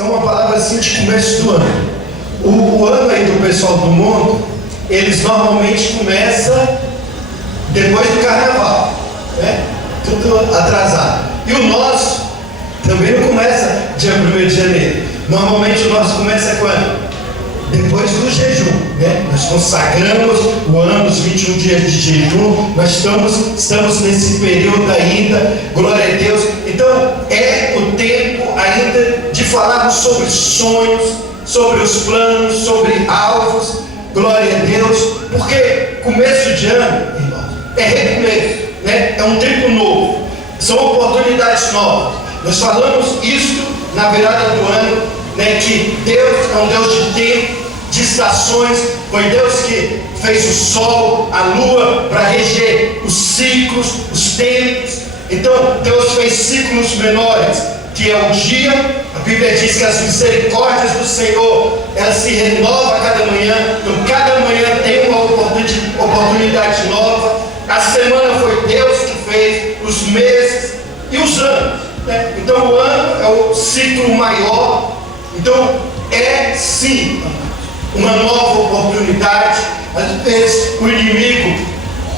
É uma palavra assim de começo do ano. O ano aí do pessoal do mundo, eles normalmente começam depois do carnaval, né? Tudo atrasado. E o nosso também não começa dia 1º de janeiro. Normalmente o nosso começa quando? Depois do jejum, né? Nós consagramos o ano, os 21 dias de jejum. Nós estamos nesse período ainda, glória a Deus. Então é o tempo ainda de falarmos sobre sonhos, sobre os planos, sobre alvos, glória a Deus, porque começo de ano, irmãos, é recomeço, né? É um tempo novo, são oportunidades novas. Nós falamos isso na virada do ano, né? Que Deus é um Deus de tempo, de estações. Foi Deus que fez o sol, a lua, para reger os ciclos, os tempos. Então Deus fez ciclos menores, que é o dia. A Bíblia diz que as misericórdias do Senhor, elas se renovam a cada manhã. Então cada manhã tem uma oportunidade nova. A semana foi Deus que fez, os meses e os anos, né? Então o ano é o ciclo maior. Então é sim uma nova oportunidade. Às vezes o inimigo,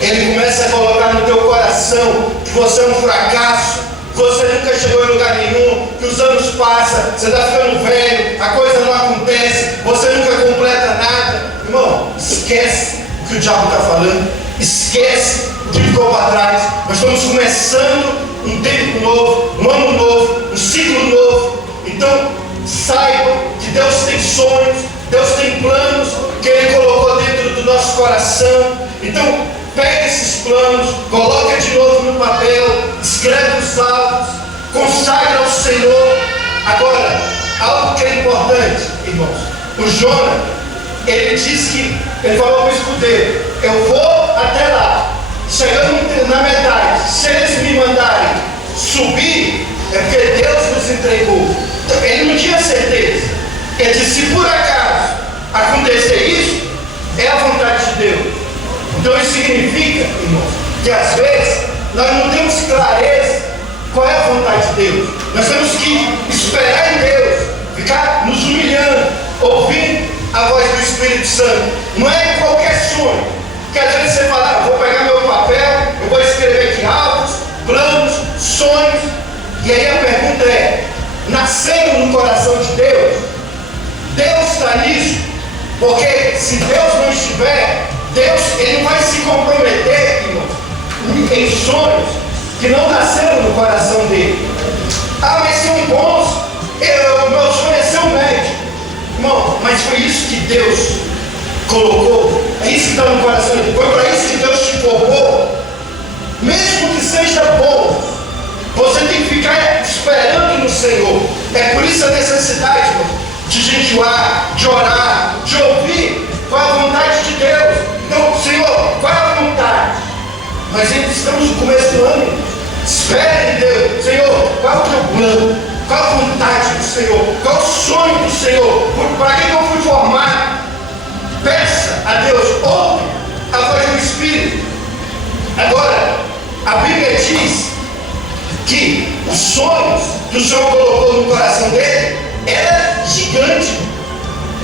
ele começa a colocar no teu coração que você é um fracasso, que você nunca chegou em lugar nenhum, que os anos passam, você está ficando velho, a coisa não acontece, você nunca completa nada. Irmão, esquece o que o diabo está falando, esquece o que ficou para trás. Nós estamos começando um tempo novo, um ano novo, um ciclo novo. Então saiba que Deus tem sonhos, Deus tem planos que Ele colocou dentro do nosso coração. Então pega esses planos, coloca de novo no papel, escreve os alvos, consagra ao Senhor. Agora, algo que é importante, irmãos, o Jonas, ele disse ele falou para o escudeiro: eu vou até lá, chegando na metade, se eles me mandarem subir, é porque Deus nos entregou. Então, ele não tinha certeza. Ele disse: se por acaso acontecer isso, é a vontade de Deus. Então isso significa, irmãos, que às vezes nós não temos clareza qual é a vontade de Deus. Nós temos que esperar em Deus, ficar nos humilhando, ouvindo a voz do Espírito Santo. Não é qualquer sonho, que às vezes você fala: vou pegar meu papel, eu vou escrever aqui alvos, planos, sonhos. E aí a pergunta é: nasceram no coração de Deus? Deus está nisso? Porque se Deus não estiver, Deus, Ele não vai se comprometer, irmão, em sonhos que não nasceram no coração dele. Ah, mas são bons, o meu sonho é ser um médico. Irmão, mas foi isso que Deus colocou, é isso que está no coração dele. Foi para isso que Deus te formou. Mesmo que seja bom, você tem que ficar esperando no Senhor. É por isso a necessidade, irmão, de jejuar, de orar, de ouvir qual é a vontade de Deus. Então, Senhor, qual é a vontade? Nós ainda estamos no começo do ano. Espere em Deus. Senhor, qual é o teu plano? Qual é a vontade do Senhor? Qual é o sonho do Senhor? Para que eu fui formado? Peça a Deus, ouve a voz do Espírito. Agora, a Bíblia diz que os sonhos que o Senhor colocou no coração dele era gigante.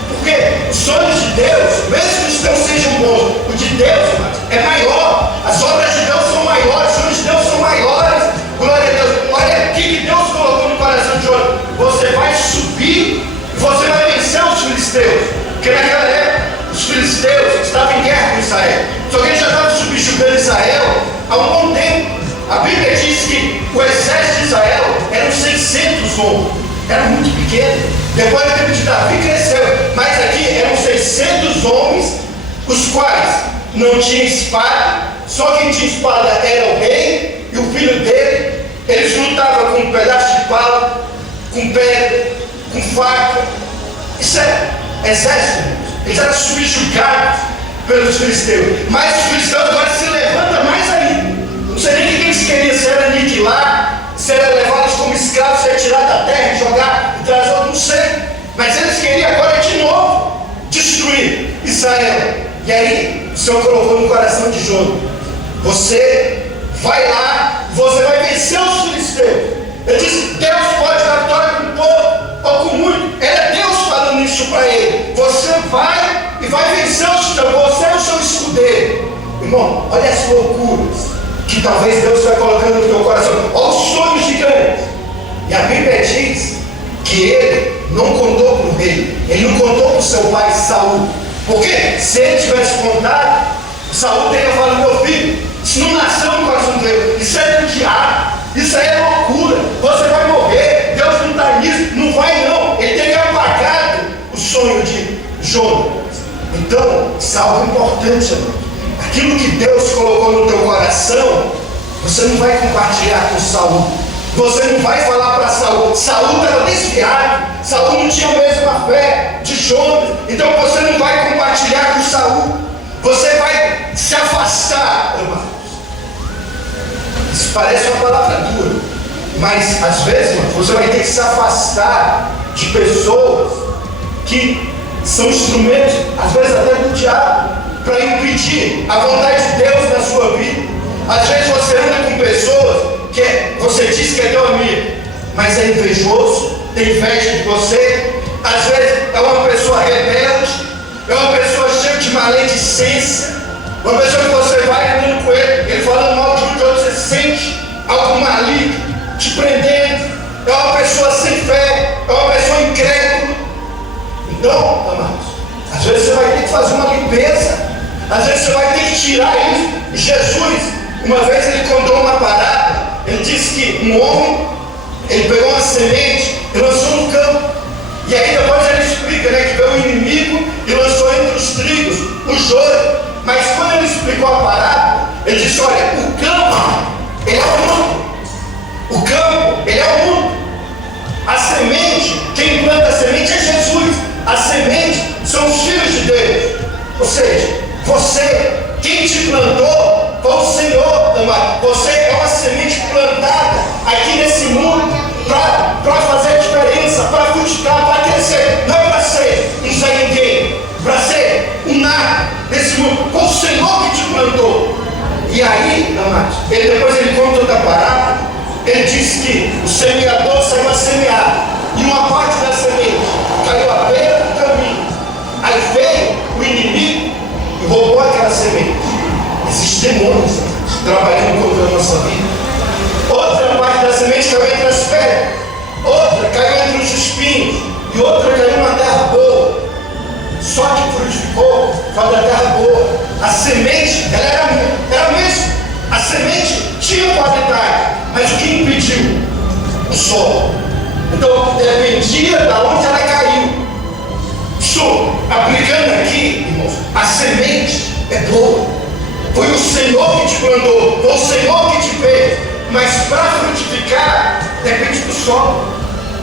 Porque os sonhos de Deus, mesmo que os teus sejam bons, o de Deus, é maior. As obras de Deus são maiores, os sonhos de Deus são maiores. Glória a Deus. Olha aqui que Deus colocou no coração de Jonas: você vai subir e você vai vencer os filisteus. Porque naquela época os filisteus estavam em guerra com Israel. Só que eles já estavam subjugando Israel há um bom tempo. A Bíblia diz que o exército de Israel eram 600 homens. Era muito pequeno. Depois do tempo de Davi cresceu. Mas aqui eram 600 homens, os quais não tinham espada. Só quem tinha espada era o rei e o filho dele. Eles lutavam com um pedaço de pau, com pedra, com faca. Isso é exército. Eles eram subjugados pelos filisteus. Mas os filisteus agora se levantam mais ainda. Não sei nem o que eles queriam, se era aniquilar, se era levá-los como escravos, se era tirar da terra e jogar e trazer outro, não sei. Mas eles queriam agora de novo destruir Israel. E aí o Senhor colocou no coração de Jonas: você vai lá, você vai vencer os filisteus. Ele disse: Deus pode dar vitória com pouco ou com muito, isso para ele: você vai e vai vencer o seu, você é o seu escudeiro. Irmão, olha as loucuras que talvez Deus vai colocando no teu coração. Olha os sonhos gigantes. E a Bíblia diz que ele não contou para o rei, ele não contou para o seu pai Saul, porque se ele tivesse contado, Saul teria falado: meu filho, isso não nasceu no coração de Deus, isso é do diabo, isso aí é loucura, você vai morrer, Deus não está nisso, não vai não. Ele teria apagado o sonho de Jonas. Então, isso é algo importante, irmão. Aquilo que Deus colocou no teu coração, você não vai compartilhar com Saul. Você não vai falar para Saul. Saul estava desviado. Saul não tinha a mesma fé de Jonas. Então você não vai compartilhar com Saul. Você vai se afastar, irmãos. Isso parece uma palavra dura, mas às vezes, irmãos, você vai ter que se afastar de pessoas que são instrumentos, às vezes até do diabo, para impedir a vontade de Deus na sua vida. Às vezes você anda com pessoas que você diz que é teu amigo, mas é invejoso, tem inveja de você. Às vezes é uma pessoa rebelde, é uma pessoa cheia de maledicência, uma pessoa que você vai andando com ele falando mal de um de outro, você sente algo maligno te prendendo. É uma pessoa sem fé, é uma pessoa incrédula. Então, amados, às vezes você vai ter que fazer uma limpeza, às vezes você vai ter que tirar isso. E Jesus, uma vez ele contou uma parábola. Ele disse que um homem, ele pegou uma semente e lançou no campo. E aí depois ele explica, que veio o inimigo e lançou entre os trigos o joio. Mas quando ele explicou a parábola, ele disse: olha, o campo, ele é o mundo. O campo, ele é o mundo. A semente, quem planta a semente é Jesus. A semente são os filhos de Deus. Ou seja, você, quem te plantou foi o Senhor, amado. Você é uma semente plantada aqui nesse mundo para fazer a diferença, para frutificar, para crescer. Não é para ser um Zé Ninguém, para ser um nada nesse mundo. Foi o Senhor que te plantou. E aí, amados, depois ele conta outra parábola. Ele diz que o semeador saiu a semear, e uma parte da semente caiu à beira do caminho. Aí veio o inimigo e roubou aquela semente. Existem demônios trabalhando contra a nossa vida. Outra parte da semente caiu entre as pedras, outra caiu entre os espinhos, e outra caiu numa terra boa. Só que frutificou foi da terra boa. A semente, ela era a mesma. A semente tinha qualidade, mas o que impediu? O sol. Então dependia de onde ela caiu. Isso, aplicando aqui, irmãos, a semente é boa. Foi o Senhor que te plantou, foi o Senhor que te fez. Mas para frutificar, depende do solo.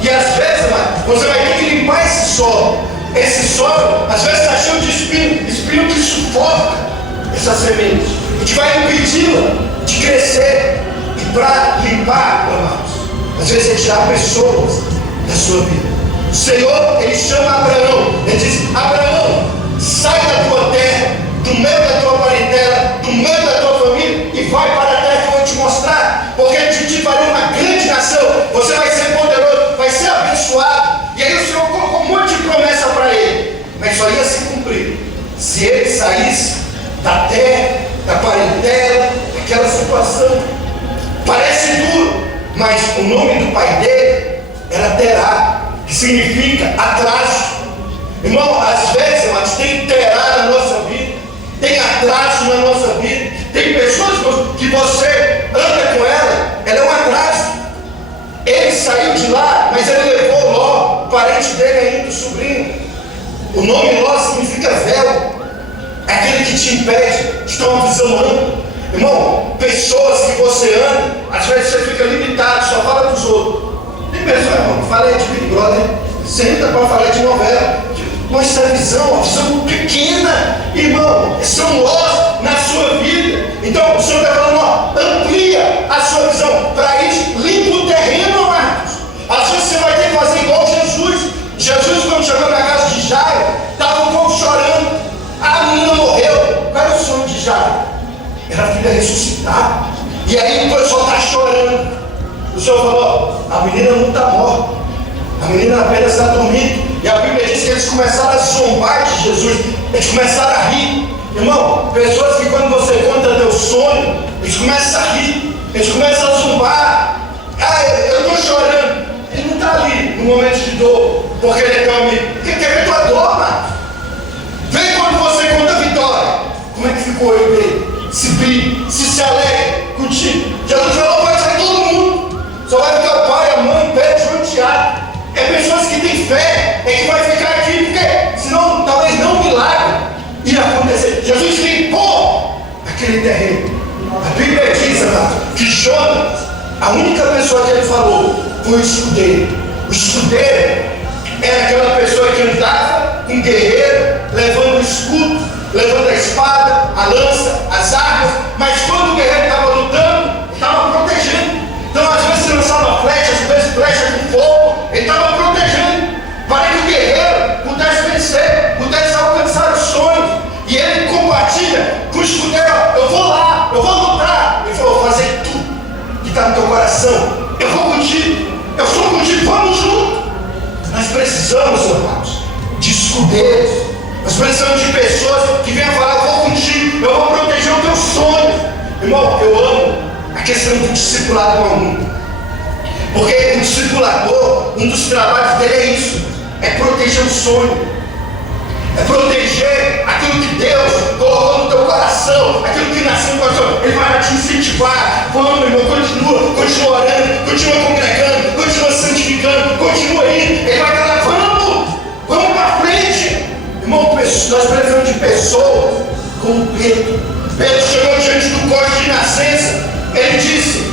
E às vezes, você vai ter que limpar esse solo. Esse solo, às vezes, está cheio de espinho que sufoca essa semente, que vai impedi-la de crescer. E para limpar, amados, às vezes é tirar pessoas da sua vida. O Senhor, ele chama Abraão, ele diz: Abraão, sai da tua terra, do meio da tua parentela, do meio da tua família, e vai para a terra que eu vou te mostrar, porque de ti farei uma grande nação, você vai ser poderoso, vai ser abençoado. E aí o Senhor colocou um monte de promessa para ele, mas só ia se cumprir se ele saísse da terra, da parentela, daquela situação. Parece duro, mas o nome do pai dele era Terá, que significa atraso. Irmão, às vezes, mas tem Terá na nossa vida, tem atraso na nossa vida. Tem pessoas que você anda com ela é um atraso. Ele saiu de lá, mas ele levou Ló, o parente dele ainda, o sobrinho. O nome Ló significa véu, é aquele que te impede de ter uma visão ampla. Irmão, pessoas que você anda, às vezes você fica limitado, só fala dos outros. Tem pessoas, irmão, que fala de Big Brother, senta para falar de novela. Mas essa visão, a visão pequena, irmão, são Lós na sua vida. Então o Senhor está falando, amplia a sua visão, para ir limpa o terreno, amados. Às vezes você vai ter que fazer igual Jesus. Jesus, quando chegou na casa de Jairo, estava um pouco chorando. A menina morreu. Qual era o sonho de Jairo? Era a filha ressuscitar. E aí o pessoal está chorando. O Senhor falou, a menina não está morta, a menina apenas está dormindo. E a Bíblia diz diz que eles começaram a zombar de Jesus, eles começaram a rir. Irmão, pessoas que quando você conta teu sonho, eles começam a rir, eles começam a zombar. Ah, eu estou chorando. Ele não está ali no momento de dor, porque ele é teu amigo. Porque quer ver tua dor, mano. Vem quando você conta a vitória. Como é que ficou eu dele? Se ri, se alegra contigo. Jesus falou, vai sair todo mundo. Só vai ficar o pai, a mãe, Pedro, João e Tiago. É pessoas que têm fé, é que vai ficar aqui, porque senão talvez não um milagre ia acontecer. Jesus limpou aquele terreno. A Bíblia diz, amado, que Jonas, a única pessoa que ele falou foi o escudeiro. O escudeiro era aquela pessoa que andava com um guerreiro, levando o escudo, levando a espada, a lança, as armas, mas quando o guerreiro estava lutando, ele estava protegendo. Então às vezes ele lançava flechas, às vezes flechas com fogo, ele estava protegendo, para que o guerreiro pudesse vencer, pudesse alcançar os sonhos. E ele compartilha com o escudeiro, eu vou lá, eu vou lutar. Ele falou, vou fazer tudo que está no teu coração, eu vou contigo, eu sou contigo, vamos juntos. Nós precisamos, irmãos, de escudeiros. Nós precisamos de pessoas que venham falar, eu vou contigo, eu vou proteger o teu sonho. Irmão, eu amo a questão do discipulado comum. Porque o discipulador, um dos trabalhos dele é isso, é proteger o sonho. É proteger aquilo que Deus colocou no teu coração, aquilo que nasceu no coração. Ele vai te incentivar. Vamos, irmão, continua orando, continua congregando, continua santificando, continua indo. Ele vai estar lá, vamos para frente. Irmão, nós precisamos de pessoas como Pedro. Pedro chegou diante do código de nascença. Ele disse,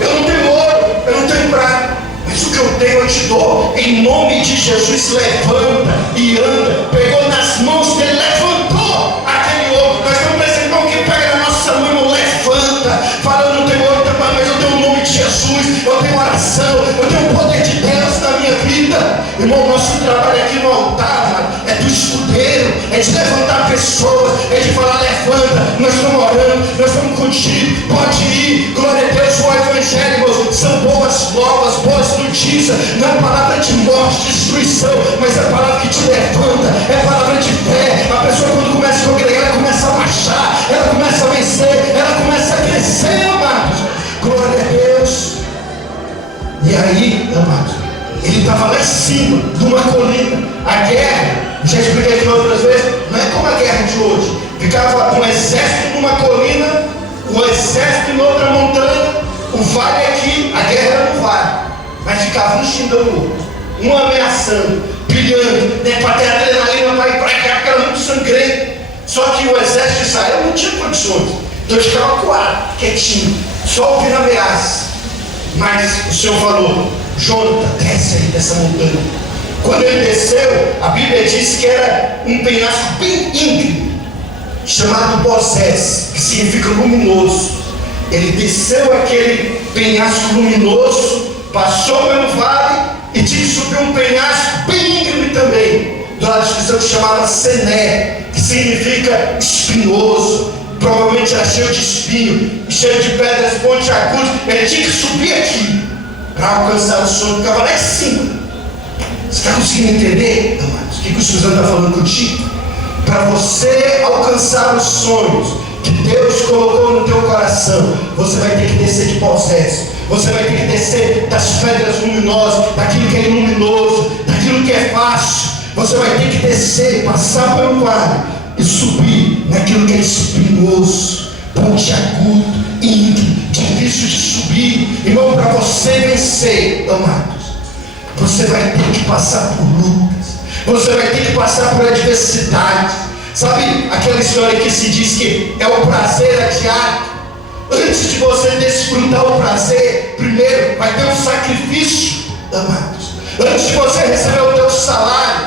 eu não tenho ouro, eu não tenho prata, mas o que eu tenho eu te dou. Em nome de Jesus, levanta e anda. Pegou nas mãos dele, levantou aquele ouro. Nós estamos precisando que pega na nossa mão, irmão, levanta. Fala, eu não tenho ouro, mas eu tenho o nome de Jesus, eu tenho oração, eu tenho o poder de Deus na minha vida. Irmão, nosso trabalho aqui no altar, é do escudeiro, é de levantar pessoas, é de falar, levanta, nós estamos orando, nós estamos contigo, pode ir, glória a Deus. O evangelho, irmãos, são boas novas, boas notícias. Não é palavra de morte, destruição, mas é palavra que te levanta, é palavra de fé. A pessoa quando começa a congregar, ela começa a marchar, ela começa a vencer, ela começa a crescer, amados. Glória a Deus. E aí, amados, ele estava lá em cima de uma colina. A guerra, já expliquei aqui outras vezes, não é como a guerra de hoje. Ficava um exército numa colina, o exército em outra montanha, o vale aqui, a guerra era no vale, mas ficava um xingando o outro, um ameaçando, brilhando, né, para ter adrenalina para ir para cá, porque era muito sangrento. Só que o exército de Israel não tinha condições, então eles ficavam coados, quietinho, só ouvindo ameaça. Mas o Senhor falou, Jonathan, desce aí dessa montanha. Quando ele desceu, a Bíblia diz que era um penhasco bem íngreme, chamado Bozés, que significa luminoso. Ele desceu aquele penhasco luminoso, passou pelo vale e tinha que subir um penhasco bem íngreme também, do lado de Deus, chamava Sené, que significa espinhoso. Provavelmente era cheio de espinho, cheio de pedras pontiagudas. Ele tinha que subir aqui para alcançar o sonho, ficava lá em cima. Você está conseguindo entender, amados, o que o Espírito Santo está falando contigo? Para você alcançar os sonhos que Deus colocou no teu coração, você vai ter que descer de Bozés. Você vai ter que descer das pedras luminosas, daquilo que é luminoso, daquilo que é fácil. Você vai ter que descer, passar pelo vale e subir naquilo que é espinhoso, pontiagudo, íngreme, difícil de subir. Irmão, para você vencer, amados, você vai ter que passar por lutas, você vai ter que passar por adversidade. Sabe aquela história que se diz que é o prazer adiado? Antes de você desfrutar o prazer, primeiro vai ter um sacrifício, amados. Antes de você receber o teu salário,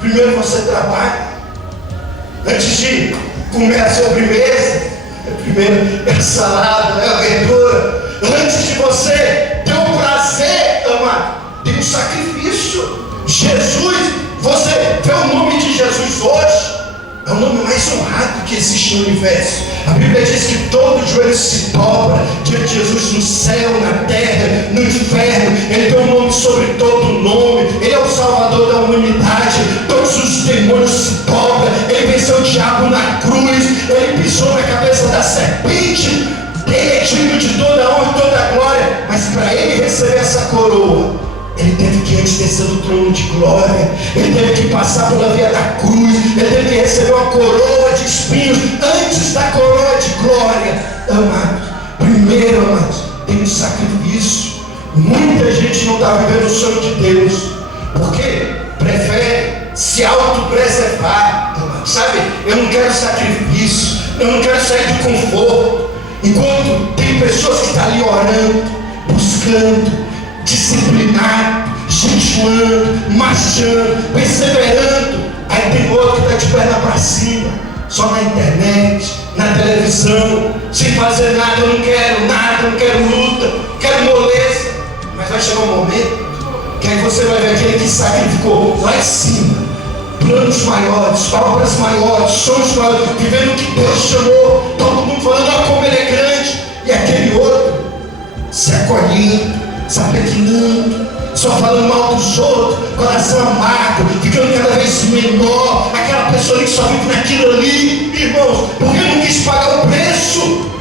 primeiro você trabalha. Antes de comer a sobremesa, primeiro é a salada, é a verdura. Antes de você ter o prazer, amado, tem um sacrifício. Jesus, você vê o nome de Jesus hoje, é o nome mais honrado que existe no universo. A Bíblia diz que todo joelho se dobra diante de Jesus, no céu, na terra, no inferno. Ele tem um nome sobre todo nome. Ele é o Salvador da humanidade. antes de descer do trono de glória, ele teve que passar pela via da cruz, ele teve que receber uma coroa de espinhos antes da coroa de glória. Amados, primeiro, amados, tem um sacrifício. Muita gente não está vivendo o sonho de Deus, porque prefere se autopreservar, sabe? Eu não quero sacrifício, eu não quero sair do conforto. Enquanto tem pessoas que estão ali orando, buscando, disciplinado, jejuando, marchando, perseverando. Aí tem outro que está de perna para cima, só na internet, na televisão, sem fazer nada. Eu não quero nada, não quero luta, quero moleza. Mas vai chegar um momento que aí você vai ver aquele que sacrificou lá em cima, planos maiores, obras maiores, sonhos maiores, vivendo o que Deus chamou, todo mundo falando, olha como ele é grande, e aquele outro se acolhendo, se apequenando, só falando mal dos outros, coração amargo, ficando cada vez menor, aquela pessoa que só vive naquilo ali, irmãos, porque não quis pagar o preço.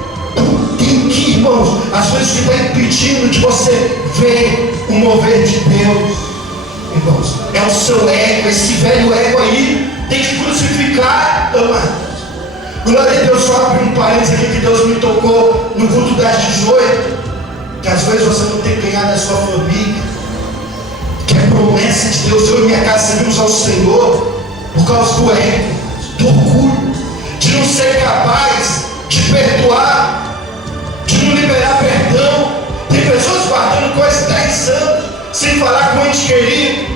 Tem que, irmãos, às vezes o que está impedindo de você ver o mover de Deus, irmãos, é o seu ego, esse velho ego aí, tem que crucificar, amados. Glória a Deus, só abrir um parênteses aqui que Deus me tocou no culto das 18, que às vezes você não tem ganhado a sua família, que é promessa de Deus. Eu e minha casa servimos ao Senhor por causa do ego, do orgulho, de não ser capaz de perdoar, de não liberar perdão. Tem pessoas guardando coisas 10 anos sem falar com o ente querido,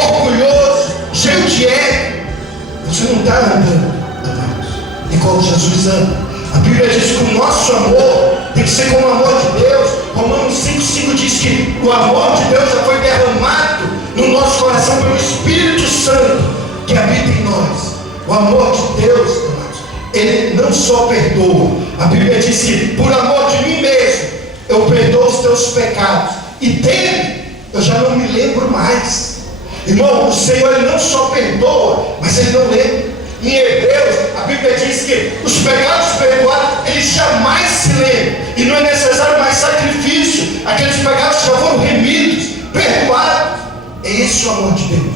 orgulhoso, cheio de ego. Você não está andando, amados, igual Jesus anda. A Bíblia diz que o nosso amor tem que ser como o amor de Deus. Romanos 5,5 diz que o amor de Deus já foi derramado no nosso coração pelo Espírito Santo que habita em nós. O amor de Deus, amados, ele não só perdoa. A Bíblia diz que por amor de mim mesmo eu perdoo os teus pecados, e dele eu já não me lembro mais. Irmão, o Senhor ele não só perdoa, mas ele não lembra. Em Hebreus, a Bíblia diz que os pecados perdoados, eles jamais se lembram, e não é necessário mais sacrifício. Aqueles pecados já foram remidos, perdoados. É esse o amor de Deus.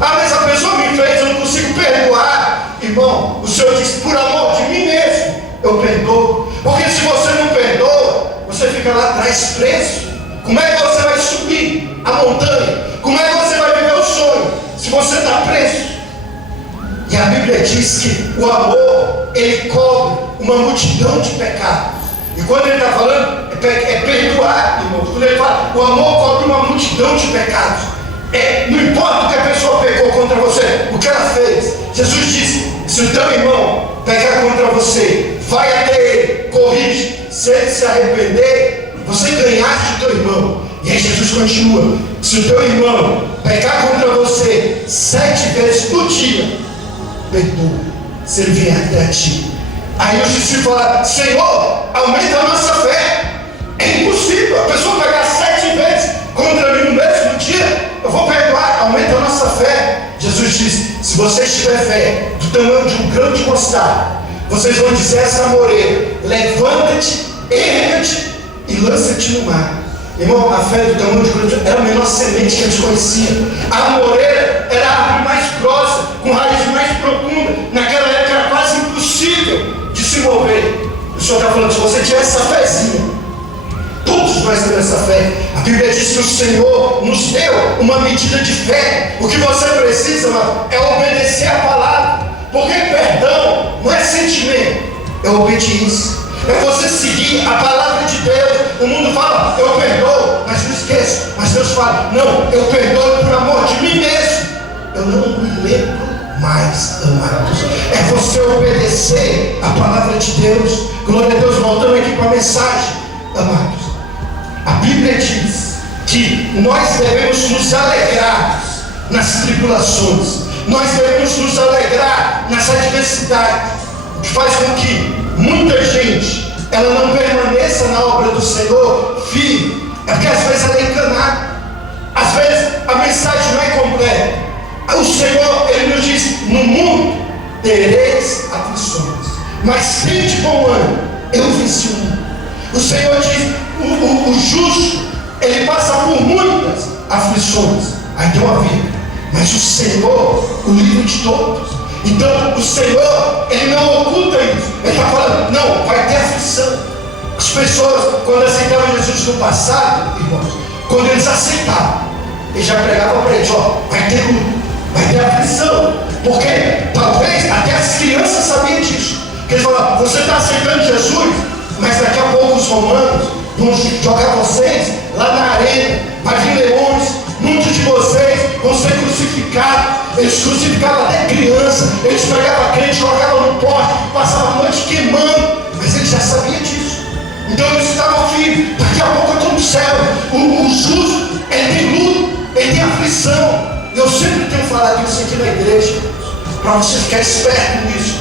Ah, mas a pessoa me fez, eu não consigo perdoar. Irmão, o Senhor diz, por amor de mim mesmo eu perdoo. Porque se você não perdoa, você fica lá atrás preso. Como é que você vai subir a montanha? Como é que você vai viver o sonho se você está preso? E a Bíblia diz que o amor, ele cobre uma multidão de pecados. E quando ele está falando, é perdoar, irmão. Quando ele fala, o amor cobre uma multidão de pecados. Não importa o que a pessoa pecou contra você, o que ela fez. Jesus disse, se o teu irmão pecar contra você, vai até ele, corrige. Se ele se arrepender, você ganhaste o teu irmão. E aí Jesus continua, se o teu irmão pecar contra você 7 vezes por dia, perdoa, se ele vier até ti. Aí os discípulos falaram, Senhor, aumenta a nossa fé. É impossível, a pessoa pegar 7 vezes contra mim no mesmo dia, eu vou perdoar, aumenta a nossa fé. Jesus disse, se vocês tiverem fé do tamanho de um grão de mostarda, vocês vão dizer a essa moreira, levanta-te, erga-te e lança-te no mar. Irmão, a fé do tamanho de um grão de mostarda era a menor semente que eles conheciam. A moreira era a árvore mais grossa, com raiz mais profunda. Naquela época era quase impossível de se mover. O Senhor está falando, se você tiver essa fezinha, todos nós temos essa fé. A Bíblia diz que o Senhor nos deu uma medida de fé. O que você precisa, mano, é obedecer a palavra. Porque perdão não é sentimento, é obediência. É você seguir a palavra de Deus. O mundo fala, eu perdoo, mas não esqueça. Mas Deus fala, não, eu perdoo por amor de mim mesmo. Eu não me lembro mais, amados. É você obedecer a palavra de Deus. Glória a Deus, voltando aqui para a mensagem, amados. A Bíblia diz que nós devemos nos alegrar nas tribulações. Nós devemos nos alegrar nas adversidades. O que faz com que muita gente ela não permaneça na obra do Senhor firme, é porque às vezes ela é enganada. Às vezes a mensagem não é completa. O Senhor, ele nos diz, no mundo tereis aflições, mas tende bom ânimo, eu venci o mundo. O Senhor diz, o justo, ele passa por muitas aflições. Aí tem uma vírgula. Mas o Senhor o livra de todos. Então o Senhor, Ele não oculta isso. Ele está falando, não, vai ter aflição. As pessoas, quando aceitavam Jesus no passado, irmãos, quando eles aceitavam, Ele já pregava para eles, ó, vai ter luta, vai ter aflição. Porque talvez até as crianças sabiam disso. Porque eles falavam, você está aceitando Jesus, mas daqui a pouco os romanos vão jogar vocês lá na arena, vai vir leões, muitos de vocês vão ser crucificados. Eles crucificavam até criança, eles pegavam a crente, jogavam no poste, passavam a noite queimando, mas eles já sabiam disso. Então eles estavam firmes. Daqui a pouco eu estou no céu. O justo, ele tem luta, ele tem aflição. Eu sempre tenho falado isso aqui na igreja, para você ficar esperto nisso.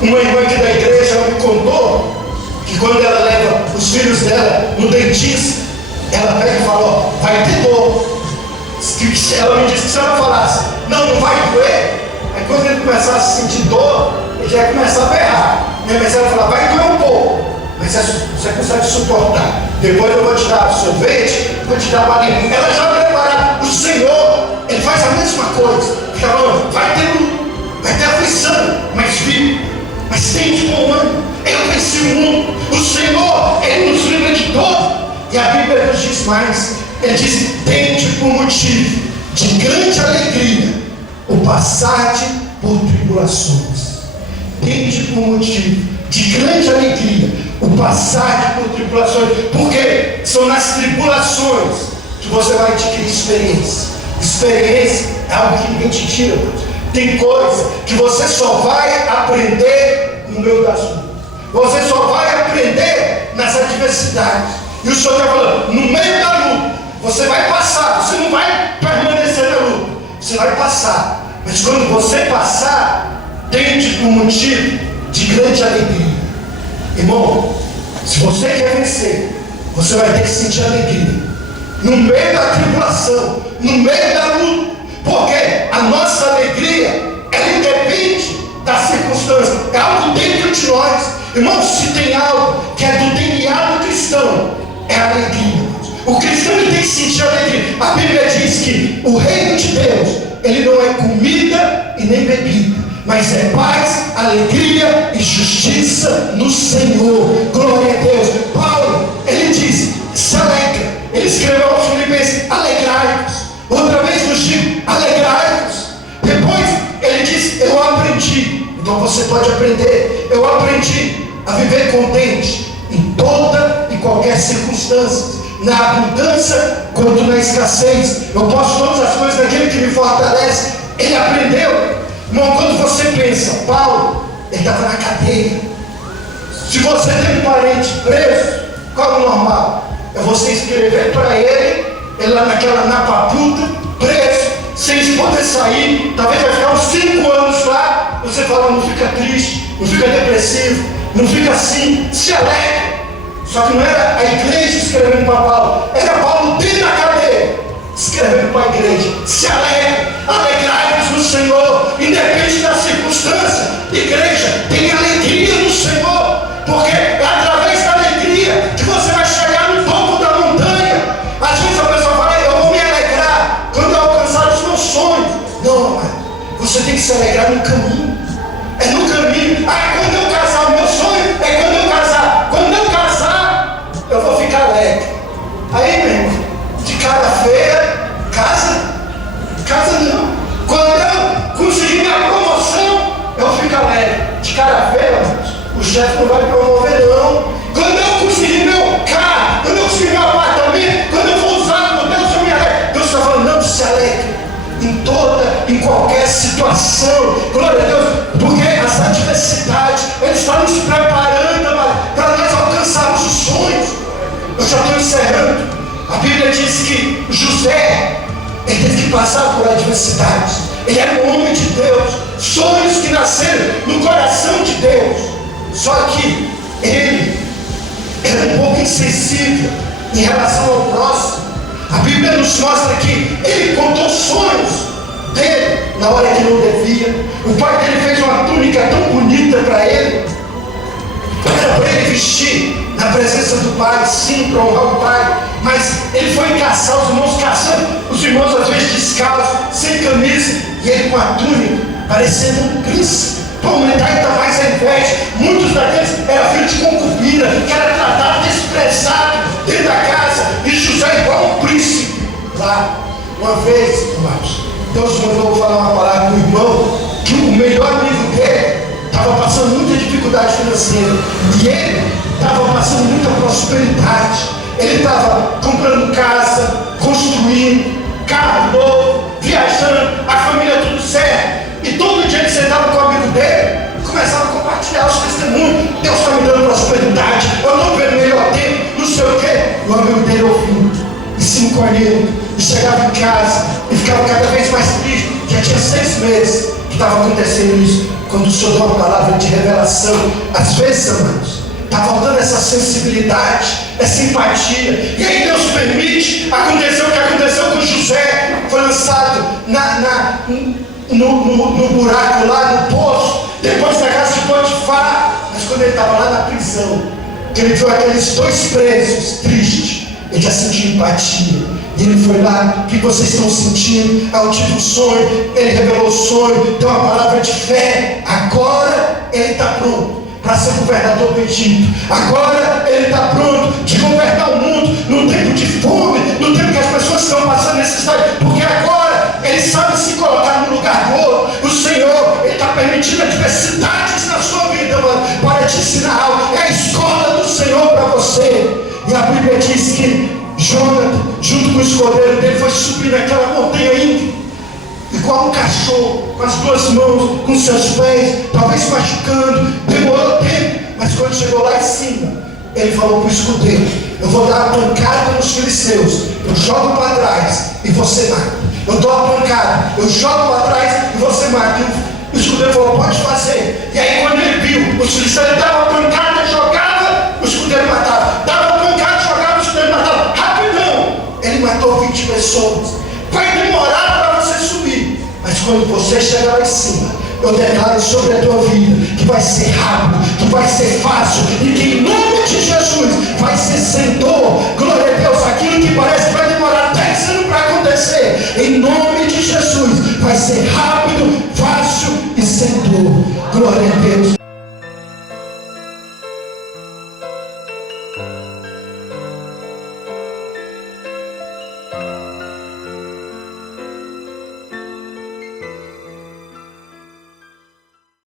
Uma irmã aqui da igreja, ela me contou que quando ela leva os filhos dela no dentista, ela pega e fala, ó, vai ter dor. Ela me disse que se ela falasse, não vai doer, aí quando ele começar a sentir dor, ele já ia começar a berrar, né? Mas ela fala, vai doer um pouco, mas você consegue suportar. Depois eu vou te dar sorvete, vou te dar balinha. Ela já preparada. O Senhor, Ele faz a mesma coisa. Ele está falando, vai ter luta, vai ter aflição, mas vive, mas tem de bom ânimo. Eu venci o mundo. O Senhor, Ele nos livra de dor. E a Bíblia nos diz mais. Ele diz, tende por motivo de grande alegria o passar por tribulações. Tende por motivo de grande alegria o passar por tribulações. Porque são nas tribulações que você vai adquirir experiência. Experiência é algo que ninguém te tira. Tem coisa que você só vai aprender no meio das lutas. Você só vai aprender nas adversidades. E o Senhor está falando, no meio da luta, você vai passar, você não vai permanecer na luta, você vai passar. Mas quando você passar, tente por motivo de grande alegria. Irmão, se você quer vencer, você vai ter que sentir alegria no meio da tribulação, no meio da luta. Porque a nossa alegria, ela independe da circunstância, é algo dentro de nós. Irmão, se tem algo que é do DNA do cristão, é a alegria. O cristão, ele tem que sentir alegria. A Bíblia diz que o reino de Deus, ele não é comida e nem bebida, mas é paz, alegria e justiça no Senhor. Glória a Deus. Paulo, ele diz, se alegra. Ele escreveu aos Filipenses, alegrai-vos. Outra vez nos digo, alegrai-vos. Depois ele diz, eu aprendi. Então você pode aprender. Eu aprendi a viver contente em toda e qualquer circunstância, na abundância quanto na escassez. Eu posso todas as coisas daquele que me fortalece. Ele aprendeu. Irmão, quando você pensa, Paulo, ele estava na cadeia. Se você tem um parente preso, qual é o normal? É você escrever para ele lá na paputa, preso, sem poder sair. Talvez vai ficar uns 5 anos lá. Você fala, não fica triste, não fica depressivo, não fica assim, se alegra. Só que não era a igreja escrevendo para Paulo, era Paulo dentro da cadeia, escrevendo para a igreja, se alegra, alegrai-vos no Senhor, independente da circunstância. Igreja, tem alegria no Senhor, porque é através da alegria que você vai chegar no topo da montanha. Às vezes a pessoa fala, eu vou me alegrar quando eu alcançar os meus sonhos. Não, amado, você tem que se alegrar no caminho. É no caminho. Quando eu casar, o meu sonho é quando eu casar. Quando eu casar, eu vou ficar alegre. Aí, meu irmão, de cara feia, casa não. Quando eu conseguir minha promoção, eu fico alegre. De cara feia, o chefe não vai promover não. Quando eu conseguir meu carro, quando eu conseguir meu apartamento, quando eu for usar, meu Deus, eu me alegre. Deus está falando, não se alegre em qualquer situação. Glória a Deus, porque as adversidades, Ele está nos preparando para nós alcançarmos os sonhos. Eu já estou encerrando. A Bíblia diz que José, ele teve que passar por adversidades. Ele era um homem de Deus, sonhos que nasceram no coração de Deus. Só que ele era um pouco insensível em relação ao próximo. A Bíblia nos mostra que ele contou sonhos dele na hora que não devia. O pai dele fez uma túnica tão bonita para ele, era para ele vestir na presença do pai, sim, para honrar o pai, mas ele foi caçar os irmãos, caçando os irmãos às vezes descalços, sem camisa, e ele com a túnica, parecendo um príncipe, para aumentar ainda mais a inveja. Muitos daqueles eram filhos de concubina, que era tratado, desprezado dentro da casa, e José igual um príncipe lá. Uma vez, irmãos, Deus mandou falar uma palavra para o irmão, que o melhor amigo dele estava passando muita dificuldade financeira, e ele estava passando muita prosperidade. Ele estava comprando casa, construindo, carro novo, viajando, a família tudo certo. E todo dia ele sentava com o amigo dele e começava a compartilhar os testemunhos. Deus está me dando prosperidade, eu estou vendo melhor tempo, não sei o quê. E o amigo dele ouvindo e se encolhendo, e chegava em casa e ficava cada vez mais triste. Já tinha 6 meses que estava acontecendo isso. Quando o Senhor dá uma palavra de revelação, às vezes, amados, está faltando essa sensibilidade, essa empatia. E aí Deus permite acontecer o que aconteceu com José. Foi lançado no buraco lá, no poço, depois da casa de Potifar. Mas quando ele estava lá na prisão, que ele viu aqueles 2 presos tristes, ele já sentiu empatia. E ele foi lá, o que vocês estão sentindo? Eu tive um sonho, ele revelou o sonho, deu uma palavra de fé. Agora ele está pronto para ser governador do Egito. Agora ele está pronto de governar o mundo num tempo de fome, num tempo que as pessoas estão passando necessidade, porque agora ele sabe se colocar no lugar do outro. O Senhor, ele está permitindo adversidades na sua vida, mano, para te ensinar algo. É a escola do Senhor para você. E a Bíblia diz que Jonathan, junto com o escudeiro dele, foi subir naquela montanha íngreme, igual um cachorro, com as 2 mãos, com seus pés, talvez machucando. Demorou tempo, mas quando chegou lá em cima, ele falou para o escudeiro: eu vou dar uma pancada nos filisteus, eu jogo para trás e você mata. Eu dou a pancada, eu jogo para trás e você mata. E o escudeiro falou: pode fazer. E aí quando ele viu, os filisteus, ele dava a pancada, jogava, o escudeiro matava. Dava a pancada, jogava, o escudeiro matava. Ele matou 20 pessoas. Vai demorar para você subir, mas quando você chegar lá em cima, eu declaro sobre a tua vida que vai ser rápido, que vai ser fácil, e que em nome de Jesus vai ser sem dor. Glória a Deus. Aquilo que parece que vai demorar 10 anos para acontecer, em nome de Jesus vai ser rápido